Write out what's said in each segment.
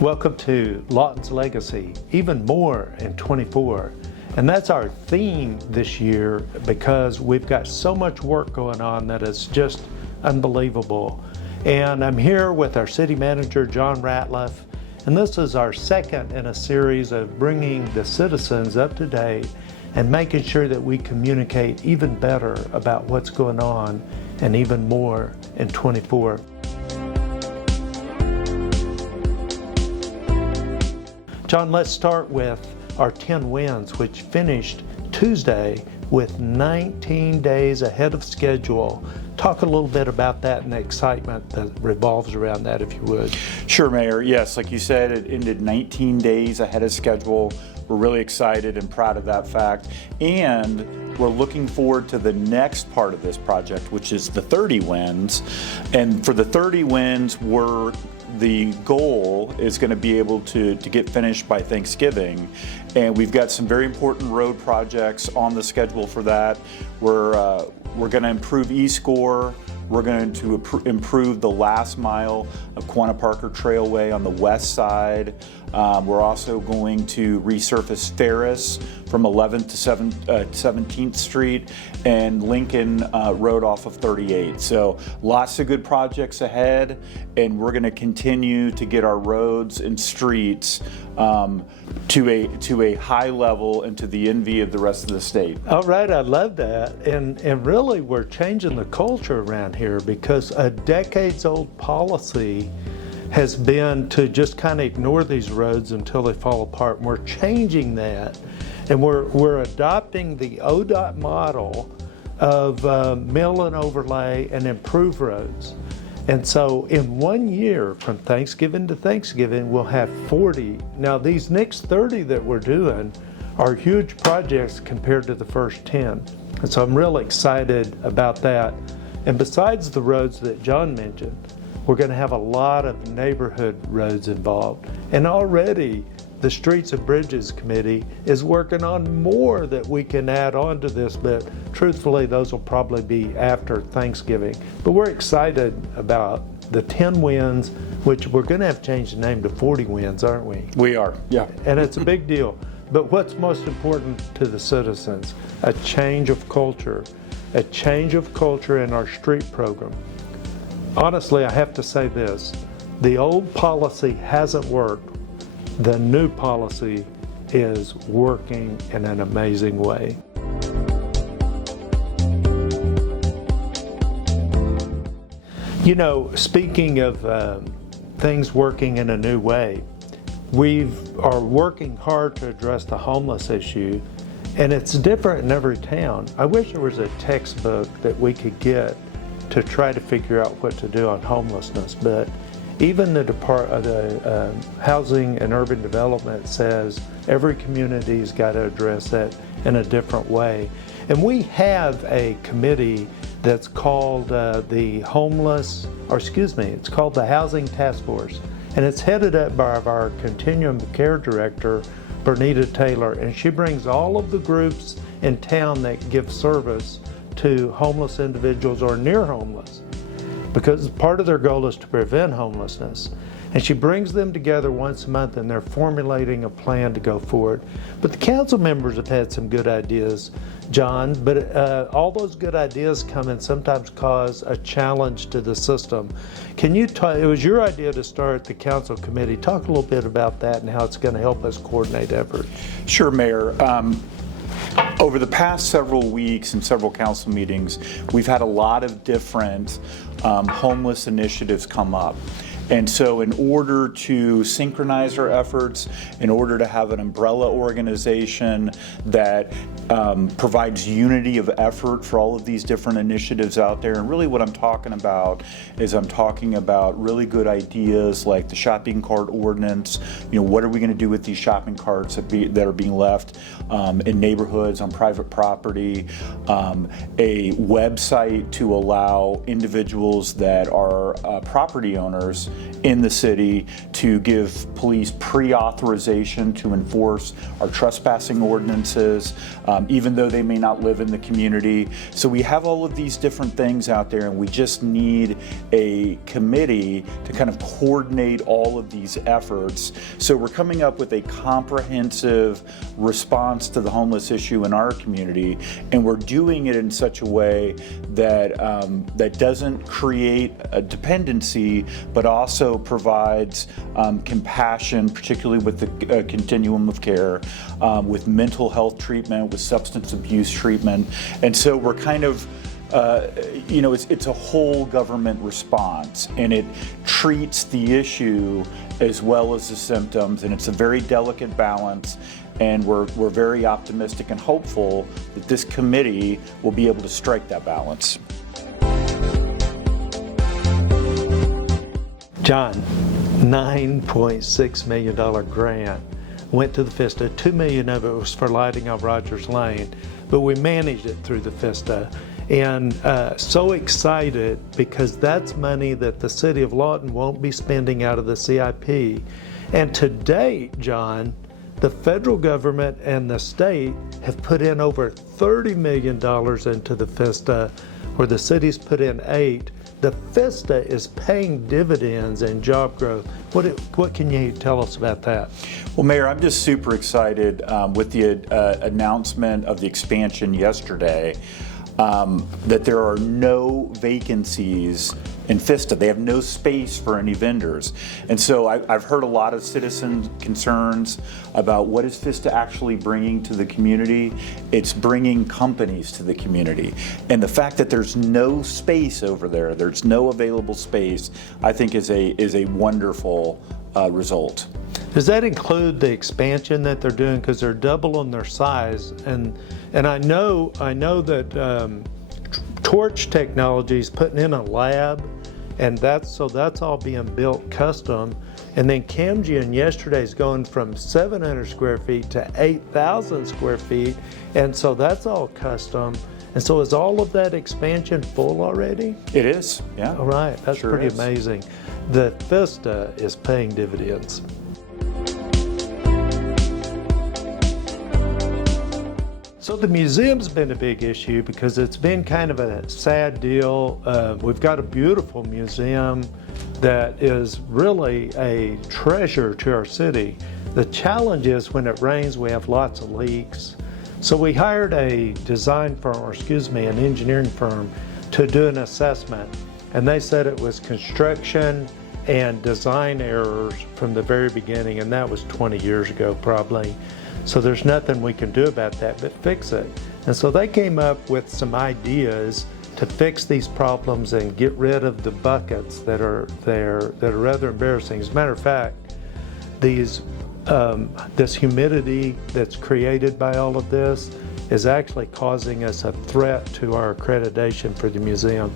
Welcome to Lawton's Legacy, even more in 24. And that's our theme this year because we've got so much work going on that is just unbelievable. And I'm here with our city manager, John Ratliff, and this is our second in a series of bringing the citizens up to date and making sure that we communicate even better about what's going on and even more in 24. John, let's start with our 10 wins, which finished Tuesday with 19 days ahead of schedule. Talk a little bit about that and the excitement that revolves around that, if you would. Sure, Mayor. Yes, like you said, it ended 19 days ahead of schedule. We're really excited and proud of that fact. And we're looking forward to the next part of this project, which is the 30 wins. And for the 30 wins, the goal is going to be able to get finished by Thanksgiving. And we've got some very important road projects on the schedule for that. We're going to improve E-score. We're going to improve the last mile of Quanah Parker Trailway on the west side. We're also going to resurface Ferris from 11th to 17th Street and Lincoln Road off of 38. So lots of good projects ahead, and we're going to continue to get our roads and streets to a high level and to the envy of the rest of the state. All right, I love that. And really, we're changing the culture around here because a decades-old policy has been to just kind of ignore these roads until they fall apart. And we're changing that, and we're adopting the ODOT model of mill and overlay and improve roads. And so in 1 year, from Thanksgiving to Thanksgiving, we'll have 40. Now these next 30 that we're doing are huge projects compared to the first 10. And so I'm really excited about that. And besides the roads that John mentioned, we're going to have a lot of neighborhood roads involved. And already the Streets and Bridges Committee is working on more that we can add on to this, but truthfully, those will probably be after Thanksgiving. But we're excited about the 10 wins, which we're going to have to change the name to 40 wins, aren't we? We are, yeah. And it's a big deal. But what's most important to the citizens? A change of culture. A change of culture in our street program. Honestly, I have to say this. The old policy hasn't worked. The new policy is working in an amazing way. You know, speaking of things working in a new way, we are working hard to address the homeless issue, and it's different in every town. I wish there was a textbook that we could get to try to figure out what to do on homelessness, but even the Housing and Urban Development says every community's got to address that in a different way. And we have a committee that's called it's called the Housing Task Force. And it's headed up by our Continuum Care Director, Bernita Taylor, and she brings all of the groups in town that give service to homeless individuals or near homeless, because part of their goal is to prevent homelessness. And she brings them together once a month and they're formulating a plan to go forward. But the council members have had some good ideas, John, but all those good ideas come and sometimes cause a challenge to the system. Can you talk, it was your idea to start the council committee. Talk a little bit about that and how it's going to help us coordinate efforts. Sure, Mayor. Over the past several weeks and several council meetings, we've had a lot of different homeless initiatives come up. And so in order to synchronize our efforts, in order to have an umbrella organization that provides unity of effort for all of these different initiatives out there, and really what I'm talking about is I'm talking about really good ideas like the shopping cart ordinance. You know, what are we going to do with these shopping carts that are being left in neighborhoods on private property? A website to allow individuals that are property owners in the city to give police pre-authorization to enforce our trespassing ordinances, even though they may not live in the community. So we have all of these different things out there, and we just need a committee to kind of coordinate all of these efforts. So we're coming up with a comprehensive response to the homeless issue in our community, and we're doing it in such a way that that doesn't create a dependency, but also provides compassion, particularly with the continuum of care, with mental health treatment, with substance abuse treatment. And so we're kind of it's a whole government response, and it treats the issue as well as the symptoms, and it's a very delicate balance, and we're very optimistic and hopeful that this committee will be able to strike that balance. John, $9.6 million grant went to the FISTA. $2 million of it was for lighting on Rogers Lane, but we managed it through the FISTA. And so excited because that's money that the City of Lawton won't be spending out of the CIP. And to date, John, the federal government and the state have put in over $30 million into the FISTA, where the city's put in $8 million. The FISTA is paying dividends and job growth. What can you tell us about that? Well, Mayor, I'm just super excited with the announcement of the expansion yesterday, that there are no vacancies in FISTA. They have no space for any vendors. And so I've heard a lot of citizen concerns about what is FISTA actually bringing to the community. It's bringing companies to the community. And the fact that there's no space over there, there's no available space, I think is a wonderful result. Does that include the expansion that they're doing? Because they're doubling their size, and I know that Torch Technologies putting in a lab, and that's all being built custom. And then Camgian yesterday's going from 700 square feet to 8,000 square feet, and so that's all custom. And so is all of that expansion full already? It is, yeah. All right, that's Sure pretty is. amazing. The FISTA is paying dividends. So the museum's been a big issue because it's been kind of a sad deal. We've got a beautiful museum that is really a treasure to our city. The challenge is when it rains, we have lots of leaks. So we hired a design firm, an engineering firm, to do an assessment. And they said it was construction and design errors from the very beginning, and that was 20 years ago probably. So there's nothing we can do about that but fix it. And so they came up with some ideas to fix these problems and get rid of the buckets that are there that are rather embarrassing. As a matter of fact, this humidity that's created by all of this is actually causing us a threat to our accreditation for the museum.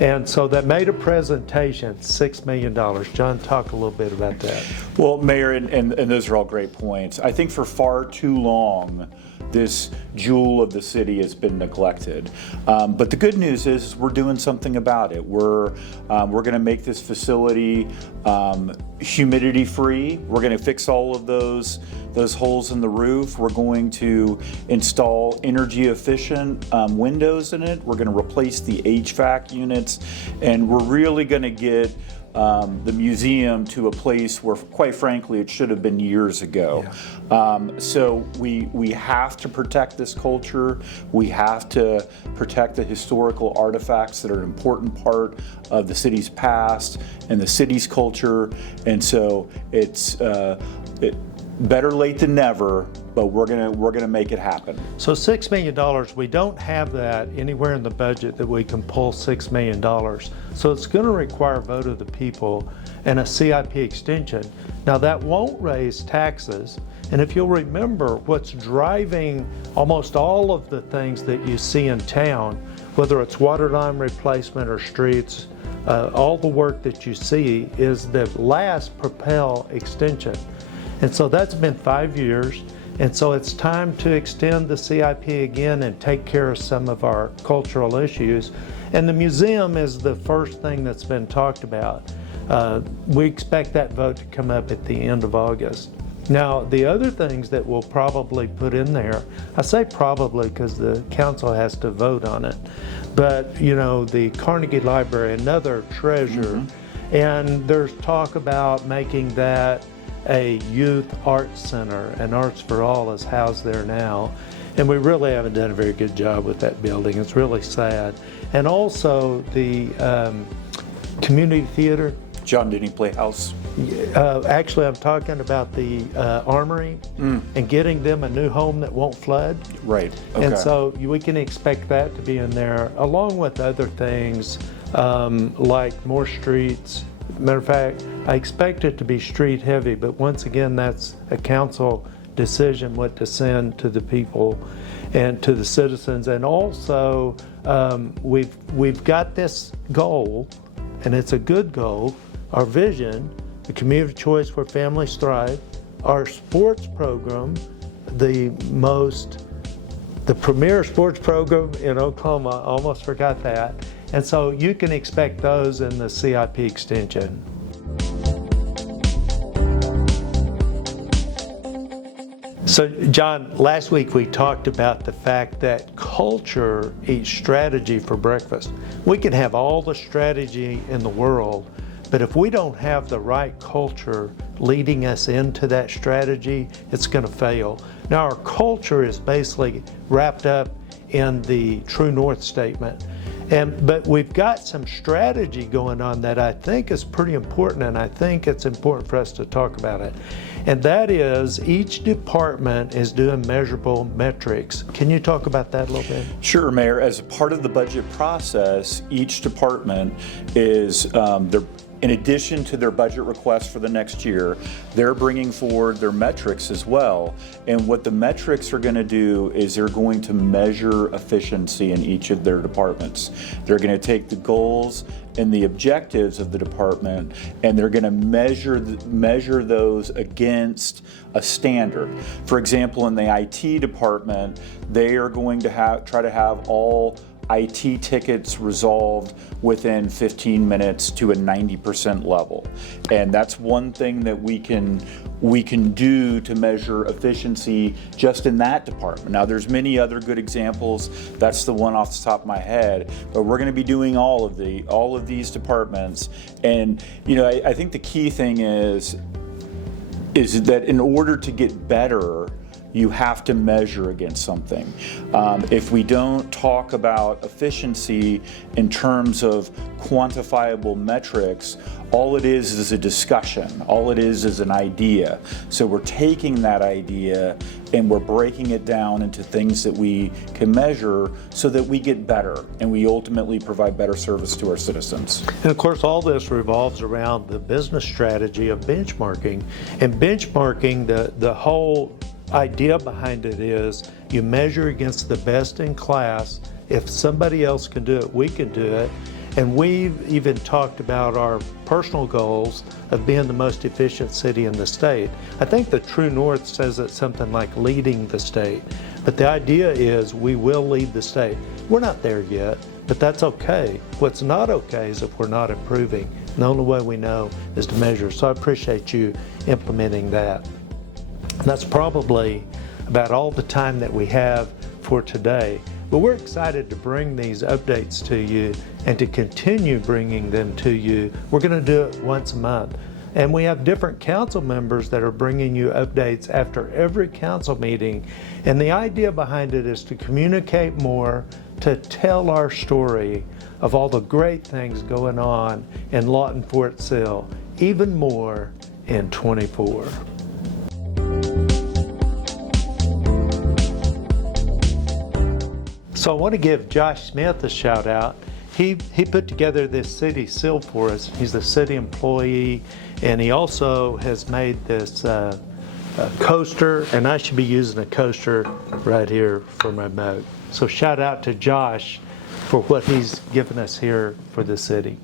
And so that made a presentation, $6 million. John, talk a little bit about that. Well, Mayor, and those are all great points. I think for far too long, this jewel of the city has been neglected. But the good news is we're doing something about it. We're going to make this facility humidity free. We're going to fix all of those holes in the roof. We're going to install energy efficient windows in it. We're going to replace the HVAC units, and we're really going to get the museum to a place where, quite frankly, it should have been years ago. Yeah. So we have to protect this culture. We have to protect the historical artifacts that are an important part of the city's past and the city's culture. And so it's better late than never, but we're gonna make it happen. So $6 million, we don't have that anywhere in the budget that we can pull $6 million. So it's gonna require a vote of the people and a CIP extension. Now that won't raise taxes. And if you'll remember, what's driving almost all of the things that you see in town, whether it's water line replacement or streets, all the work that you see is the last Propel extension. And so that's been 5 years. And so it's time to extend the CIP again and take care of some of our cultural issues. And the museum is the first thing that's been talked about. We expect that vote to come up at the end of August. Now, the other things that we'll probably put in there, I say probably because the council has to vote on it, but the Carnegie Library, another treasure, and there's talk about making that a youth arts center, and Arts for All is housed there now. And we really haven't done a very good job with that building. It's really sad. And also the community theater. John Denny Playhouse. Actually, I'm talking about the Armory and getting them a new home that won't flood. Right. Okay. And so we can expect that to be in there, along with other things like more streets. Matter of fact, I expect it to be street heavy, but once again, that's a council decision what to send to the people and to the citizens. And also, we've got this goal, and it's a good goal, our vision, the community of choice where families thrive, our sports program, the premier sports program in Oklahoma, I almost forgot that. And so you can expect those in the CIP extension. So John, last week we talked about the fact that culture eats strategy for breakfast. We can have all the strategy in the world, but if we don't have the right culture leading us into that strategy, it's going to fail. Now our culture is basically wrapped up in the True North statement. But we've got some strategy going on that I think is pretty important, and I think it's important for us to talk about it. And that is, each department is doing measurable metrics. Can you talk about that a little bit? Sure, Mayor. As a part of the budget process, each department is, in addition to their budget request for the next year, they're bringing forward their metrics as well. And what the metrics are going to do is they're going to measure efficiency in each of their departments. They're going to take the goals and the objectives of the department, and they're going to measure those against a standard. For example, in the IT department, they are going to try to have all IT tickets resolved within 15 minutes to a 90% level. And that's one thing that we can do to measure efficiency just in that department. Now there's many other good examples. That's the one off the top of my head, but we're going to be doing all of these departments. And I think the key thing is that in order to get better, you have to measure against something. If we don't talk about efficiency in terms of quantifiable metrics, all it is a discussion. All it is an idea. So we're taking that idea and we're breaking it down into things that we can measure so that we get better and we ultimately provide better service to our citizens. And of course, all this revolves around the business strategy of benchmarking. And benchmarking, the whole idea behind it is you measure against the best in class. If somebody else can do it, we can do it. And we've even talked about our personal goals of being the most efficient city in the state. I think the True North says it's something like leading the state. But the idea is we will lead the state. We're not there yet, but that's okay. What's not okay is if we're not improving. And the only way we know is to measure. So I appreciate you implementing that. And that's probably about all the time that we have for today. But we're excited to bring these updates to you and to continue bringing them to you. We're going to do it once a month. And we have different council members that are bringing you updates after every council meeting. And the idea behind it is to communicate more, to tell our story of all the great things going on in Lawton, Fort Sill, even more in 24. So I want to give Josh Smith a shout out. He put together this city seal for us. He's a city employee, and he also has made this coaster, and I should be using a coaster right here for my mug. So shout out to Josh for what he's given us here for the city.